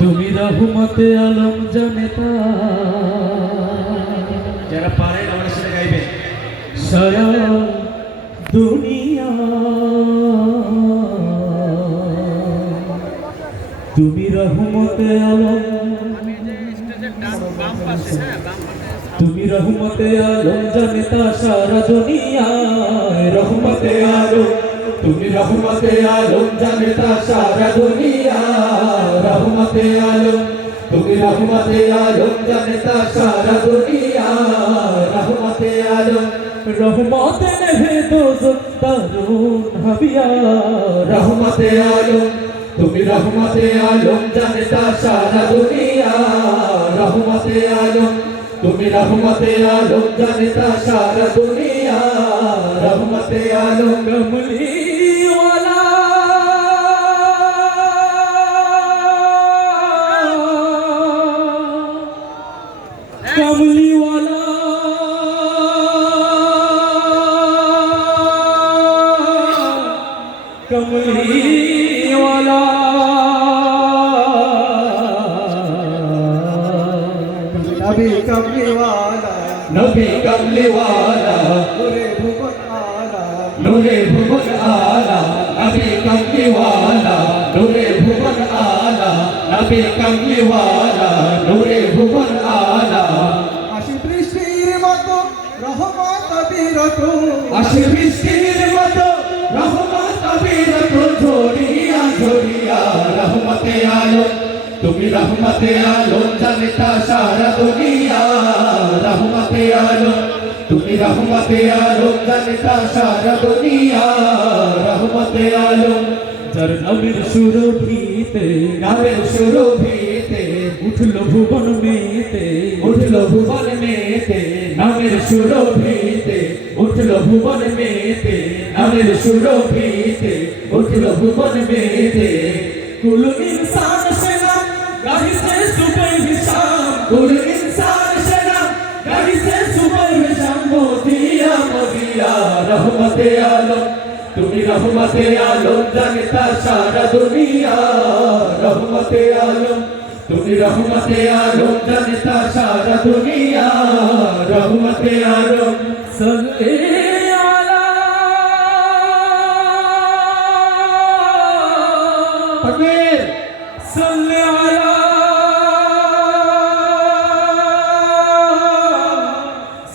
তুমি রহমতে আলম জানেতা, যারা পারেন আমাদের সাথে গাইবেন। সারা দুনিয়া তুমি রহমতে আলম, তুমি রহমতে আলম জানেতা সারা দুনিয়ায় রহমতে আলম, তুমি রহমতে আলম জানেতা সারা দুনিয়া রহমতে আলম, তুমি রহমতে আলম জানেতা সারা দুনিয়া রহমতে আলম, রহমতে নেভে দোজখ দারুন হাবিয়া রহমতে আলম, তুমি রহমতে আলম জানেতা সারা দুনিয়া রহমতে আলম, তুমি রহমতে আলম জানেতা সারা দুনিয়া রহমতে আলম, কমলি ওয়ালা কমলি ওয়ালা কমলি ওয়ালা नबी कमली वाला नबी कमली वाला पूरे भुवन आला नूरे भुवन आला, नबी कमली वाला नूरे भुवन आला, नबी कमली वाला नूरे भुवन आला, आशी বৃষ্টির মতো রহমত বিরত আশি বৃষ্টির মতো রহমত বিরত ঝরিয়া ঝরিয়া রহমতে আলম, তুমি রহমতে আলম জানেতা সারা দুনিয়া রহমতে আলম, তুমি রহমতে আলম জানেতা সারা দুনিয়া রহমতে আলম, যার নামের সুরভিতে নামের সুরভিতে উঠলো ভুবন মেতে, উঠলো ভুবন মেতে নামের সুরভিতে, উঠলো ভুবন মেতে নামের সুরভিতে, উঠলো ভুবন মেতে, কুল ইনসান সেনা গাহি সে সুবহ হিসাম, কুল ইনসান সেনা গাহি সে সুবহ হিসাম, মোদিয়া মোদিয়া রহমতে আলম, তুমি রহমতে আলম জানেতা সারা দুনিয়া রহমতে আলম, তুমি রহমতে আলম জানেতা সারা দুনিয়া রহমতে আলম, সাল্লি আলা তাকবীর, সাল্লি আলা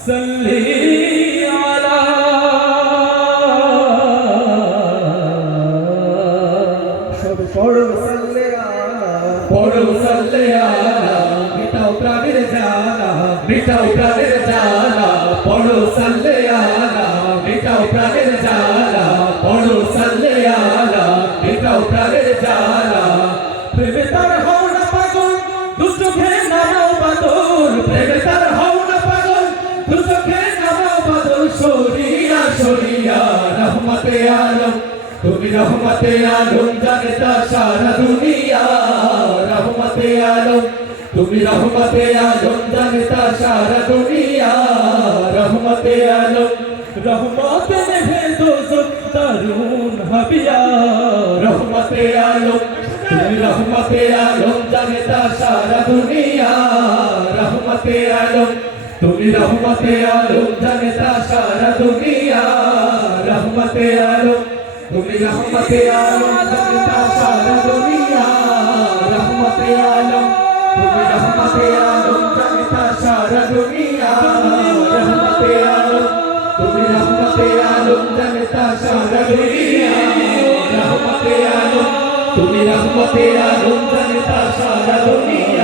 সাল্লি আলা সব পড়ো সাল্লে আলা পড়ো সাল্লে আলা, মিটাও প্রাণের জ্বালা, মিটাও প্রাণের জ্বালা, পড়ো সাল্লে আলা, মিটাও প্রাণের জ্বালা, পড়ো সাল্লে আলা, মিটাও প্রাণের জ্বালা, প্রেমে তার হও না পাগল, দু চোখে নামাও বাদল, প্রেমে তার হও না পাগল, দু চোখে নামাও বাদল, সরিয়া সরিয়া রহমতে আলম, তুমি রহমতে আলম জানেতা সারা দুনিয়া রহমতে আলম, তুমি রহমতে আলম জানেতা সারা দুনিয়া রহমতে আলম, রহমতে নেভে দোজখ দারুন হাবিয়া রহমতে আলম, তুমি রহমতে আলম জানেতা সারা দুনিয়া রহমতে আলম, তুমি রহমতে আলম জানেতা সারা দুনিয়া রহমতে আলম, তুমি রহমতে আলম জানেতা সারা দুনিয়া রহমতে আলম, তুমি রহমতে আলম জানেতা সারা দুনিয়া রহমতে আলম, তুমি রহমতে আলম জানেতা সারা দুনিয়া রহমতে আলম, তুমি রহমতে আলম জানেতা সারা দুনিয়া